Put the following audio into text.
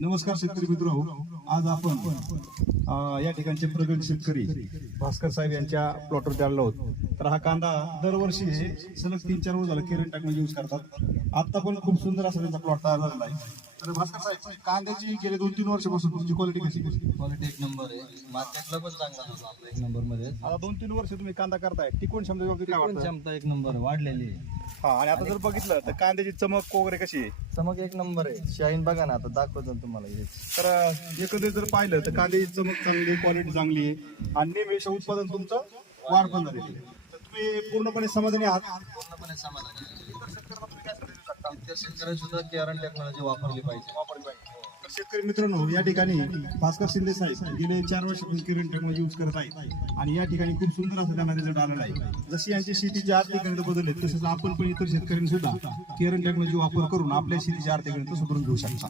नमस्कार शेतकरी मित्र, आज आपण या ठिकाणचे प्रगत शेतकरी भास्कर साहेब यांच्या प्लॉटवर आलेलो आहोत। तर हा कांदा दरवर्षी सलग 3-4 वर्ष झालं केरन टाकून यूज करतात। आता पण खूप सुंदर असा त्यांचा प्लॉट तयार झालेला आहे। तर भास्कर साहेब, कांद्याची गेले 2-3 वर्षापासून तुमची क्वालिटी कशी? क्वालिटी एक नंबर आहे, मार्केटला पण चांगला होता आपला एक नंबर मध्ये। आता 2-3 वर्ष तुम्ही कांदा करताय, टिकवून क्षमता बाबतीत काय वाटतं? क्षमता एक नंबर वाढलेली आहे। हा, आणि आता जर बघितलं तर कांद्याची चमक वगैरे कशी आहे? चमक एक नंबर आहे, शाईन बघा ना, आता दाखवतो ना तुम्हाला हेच। तर एकंदरीत जर पाहिलं तर कांद्याची चमक चांगली, क्वालिटी चांगली आहे आणि निमेष उत्पादन तुमचं वाढ पण झालेली आहे। तर तुम्ही पूर्णपणे समाधानी आहात? पूर्णपणे समाधान आहे। इतर शेतकऱ्यांनी सुद्धा केरन टेक्नॉलॉजी वापरली पाहिजे। तर शेतकरी मित्रांनो, या ठिकाणी भास्कर शिंदे साहेब गेले 4 वर्षापासून केरन टेक्नॉलॉजी यूज करत आहेत आणि या ठिकाणी खूप सुंदर असं त्यांना रिझल्ट आलेला आहे। जशी यांची शेतीची आर्थिक गणित बदलले, तसेच आपण पण इतर शेतकऱ्यांनी सुद्धा केरन टेक्नॉलॉजी वापर करून आपल्या शेतीची आर्थिक गणित सुधारून घेऊ शकता।